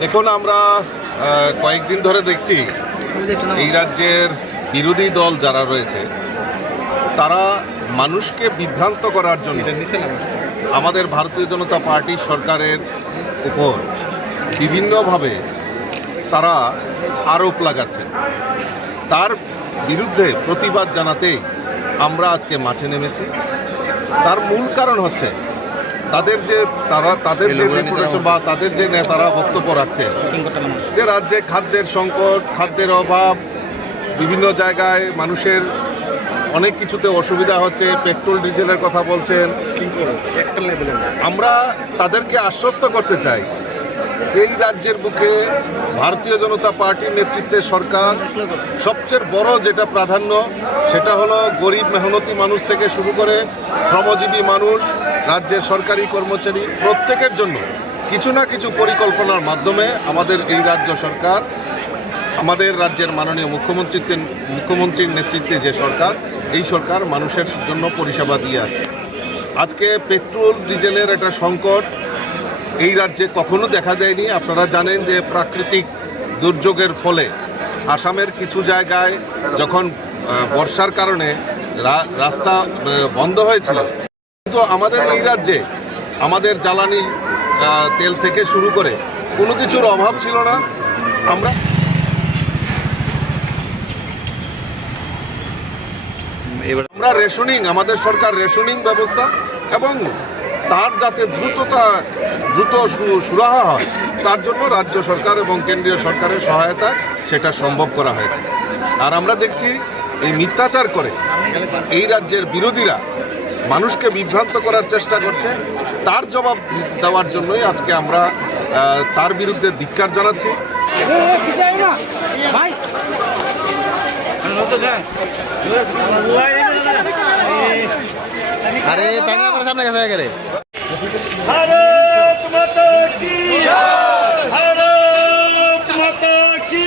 দেখুন আমরা কয়েকদিন ধরে দেখছি এই রাজ্যের বিরোধী দল যারা রয়েছে তারা মানুষকে বিভ্রান্ত করার জন্য আমাদের ভারতীয় জনতা পার্টি সরকারের উপর বিভিন্নভাবে তারা আরোপ লাগাচ্ছে। তার বিরুদ্ধে প্রতিবাদ জানাতেই আমরা আজকে মাঠে নেমেছি। তার মূল কারণ হচ্ছে তাদের যে তারা তাদের যে ডেপুটেশন বা তাদের যে নেতারা বক্তব্য রাখছে যে রাজ্যে খাদ্যের সংকট খাদ্যের অভাব বিভিন্ন জায়গায় মানুষের অনেক কিছুতে অসুবিধা হচ্ছে পেট্রোল ডিজেলের কথা বলছেন। আমরা তাদেরকে আশ্বস্ত করতে চাই। এই রাজ্যের বুকে ভারতীয় জনতা পার্টির নেতৃত্বে সরকার সবচেয়ে বড় যেটা প্রাধান্য, সেটা হলো গরিব মেহনতি মানুষ থেকে শুরু করে শ্রমজীবী মানুষ, রাজ্যের সরকারি কর্মচারী, প্রত্যেকের জন্য কিছু না কিছু পরিকল্পনার মাধ্যমে আমাদের এই রাজ্য সরকার, আমাদের রাজ্যের মাননীয় মুখ্যমন্ত্রীত্বে মুখ্যমন্ত্রীর নেতৃত্বে যে সরকার, এই সরকার মানুষের জন্য পরিষেবা দিয়ে আসছে। আজকে পেট্রোল, ডিজেলের একটা সংকট এই রাজ্যে কখনো দেখা দেয়নি। আপনারা জানেন যে প্রাকৃতিক দুর্যোগের ফলে আসামের কিছু জায়গায় যখন বর্ষার কারণে রাস্তা বন্ধ হয়েছিল কিন্তু আমাদের এই রাজ্যে আমাদের জ্বালানি তেল থেকে শুরু করে কোনো কিছুর অভাব ছিল না। আমরা আমরা রেশনিং আমাদের সরকার রেশনিং ব্যবস্থা এবং তার যাতে দ্রুততা দ্রুত সুরাহা হয় তার জন্য রাজ্য সরকার এবং কেন্দ্রীয় সরকারের সহায়তা সেটা সম্ভব করা হয়েছে। আর আমরা দেখছি এই মিথ্যাচার করে এই রাজ্যের বিরোধীরা মানুষকে বিভ্রান্ত করার চেষ্টা করছে। তার জবাব দেওয়ার জন্যই আজকে আমরা তার বিরুদ্ধে ধিক্কার জানাচ্ছি। আরে তাই না? আমার সামনে গেছে একেবারে। ভারত মাতা কি ভারত মাতা কি